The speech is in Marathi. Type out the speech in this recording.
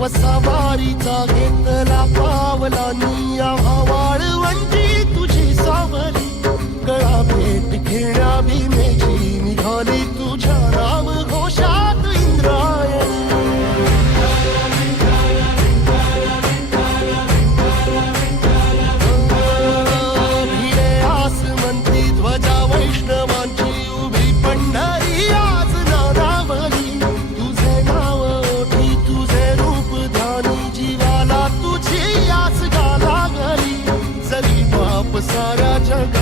व सवारीचा घेतला पावलानी या भावा such